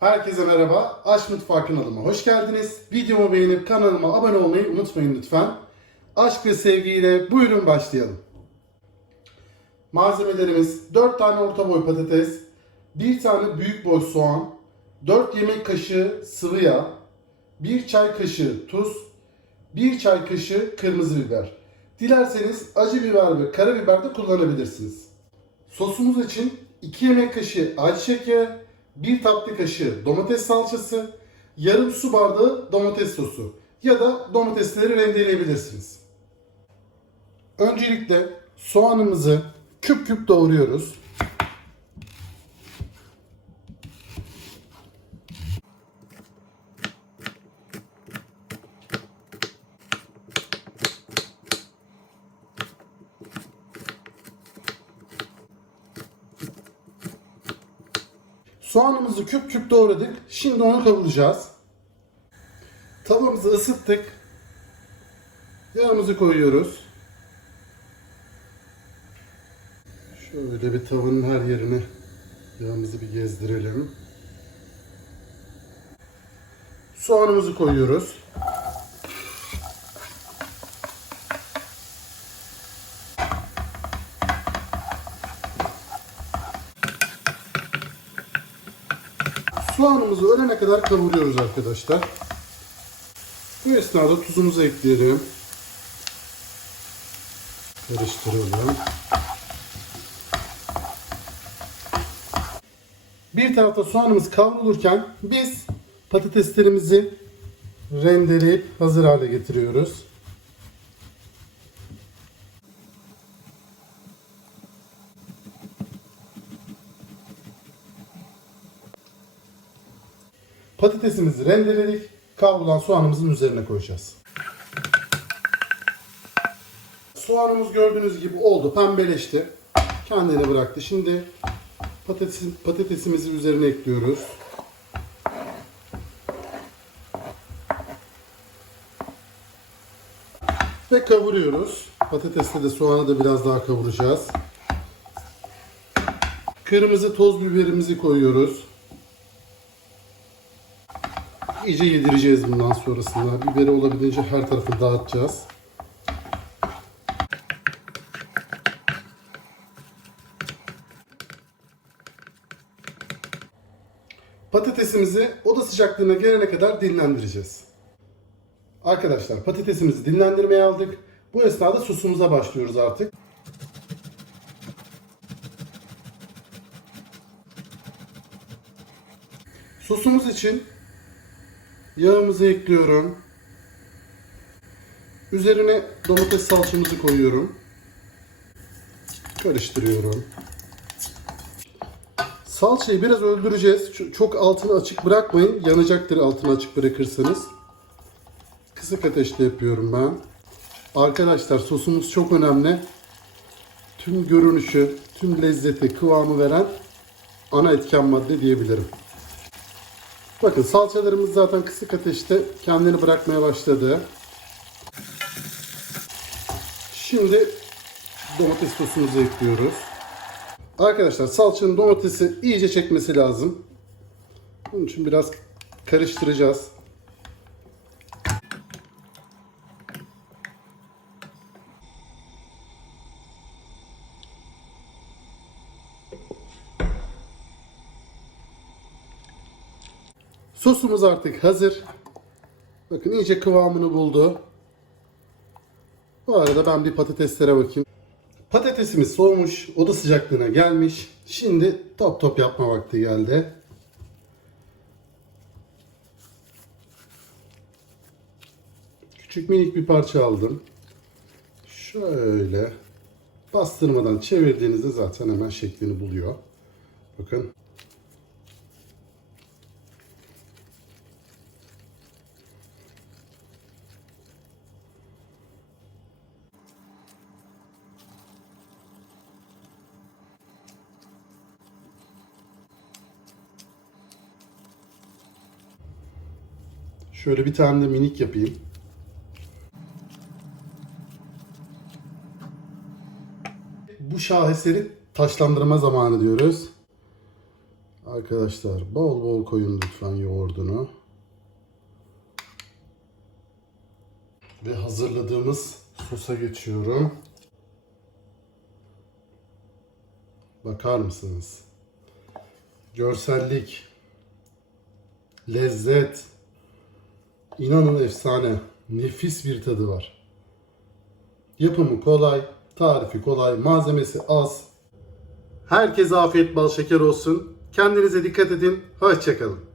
Herkese merhaba. Aşk Mutfağı kanalıma hoş geldiniz. Videomu beğenip kanalıma abone olmayı unutmayın lütfen. Aşk ve sevgiyle buyurun başlayalım. Malzemelerimiz 4 tane orta boy patates, 1 tane büyük boy soğan, 4 yemek kaşığı sıvı yağ, 1 çay kaşığı tuz, 1 çay kaşığı kırmızı biber. Dilerseniz acı biber ve karabiber de kullanabilirsiniz. Sosumuz için 2 yemek kaşığı ayçiçek yağı, 1 tatlı kaşığı domates salçası, yarım su bardağı domates sosu ya da domatesleri rendeleyebilirsiniz. Öncelikle soğanımızı küp küp doğruyoruz. Soğanımızı küp küp doğradık. Şimdi onu kavuracağız. Tavamızı ısıttık. Yağımızı koyuyoruz. Şöyle bir tavanın her yerine yağımızı bir gezdirelim. Soğanımızı koyuyoruz. Soğanımızı ölene kadar kavuruyoruz arkadaşlar. Bu esnada tuzumuzu ekleyelim. Karıştıralım. Bir tarafta soğanımız kavrulurken biz patateslerimizi rendeleyip hazır hale getiriyoruz. Patatesimizi rendeledik. Kavrulan soğanımızın üzerine koyacağız. Soğanımız gördüğünüz gibi oldu. Pembeleşti. Kendini bıraktı. Şimdi patates, patatesimizi üzerine ekliyoruz. Ve kavuruyoruz. Patatesle de soğanı da biraz daha kavuracağız. Kırmızı toz biberimizi koyuyoruz. İyice yedireceğiz bundan sonrasında. Biberi olabildiğince her tarafı dağıtacağız. Patatesimizi oda sıcaklığına gelene kadar dinlendireceğiz. Arkadaşlar patatesimizi dinlendirmeye aldık. Bu esnada sosumuza başlıyoruz artık. Sosumuz için Yağımızı ekliyorum. Üzerine domates salçamızı koyuyorum. Karıştırıyorum. Salçayı biraz öldüreceğiz. Çok altını açık bırakmayın. Yanacaktır altını açık bırakırsanız. Kısık ateşte yapıyorum ben. Arkadaşlar sosumuz çok önemli. Tüm görünüşü, tüm lezzeti, kıvamı veren ana etken madde diyebilirim. Bakın salçalarımız zaten kısık ateşte kendini bırakmaya başladı. Şimdi domates sosumuzu ekliyoruz. Arkadaşlar salçanın domatesi iyice çekmesi lazım. Bunun için biraz karıştıracağız. Sosumuz artık hazır. Bakın iyice kıvamını buldu. Bu arada ben bir patateslere bakayım. Patatesimiz soğumuş, oda sıcaklığına gelmiş. Şimdi top top yapma vakti geldi. Küçük minik bir parça aldım. Şöyle bastırmadan çevirdiğinizde zaten hemen şeklini buluyor. Bakın. Şöyle bir tane de minik yapayım. Bu şaheseri taşlandırma zamanı diyoruz. Arkadaşlar bol bol koyun lütfen yoğurdunu. Ve hazırladığımız sosa geçiyorum. Bakar mısınız? Görsellik, lezzet, inanın efsane, nefis bir tadı var. Yapımı kolay, tarifi kolay, malzemesi az. Herkese afiyet bal şeker olsun. Kendinize dikkat edin. Hoşçakalın.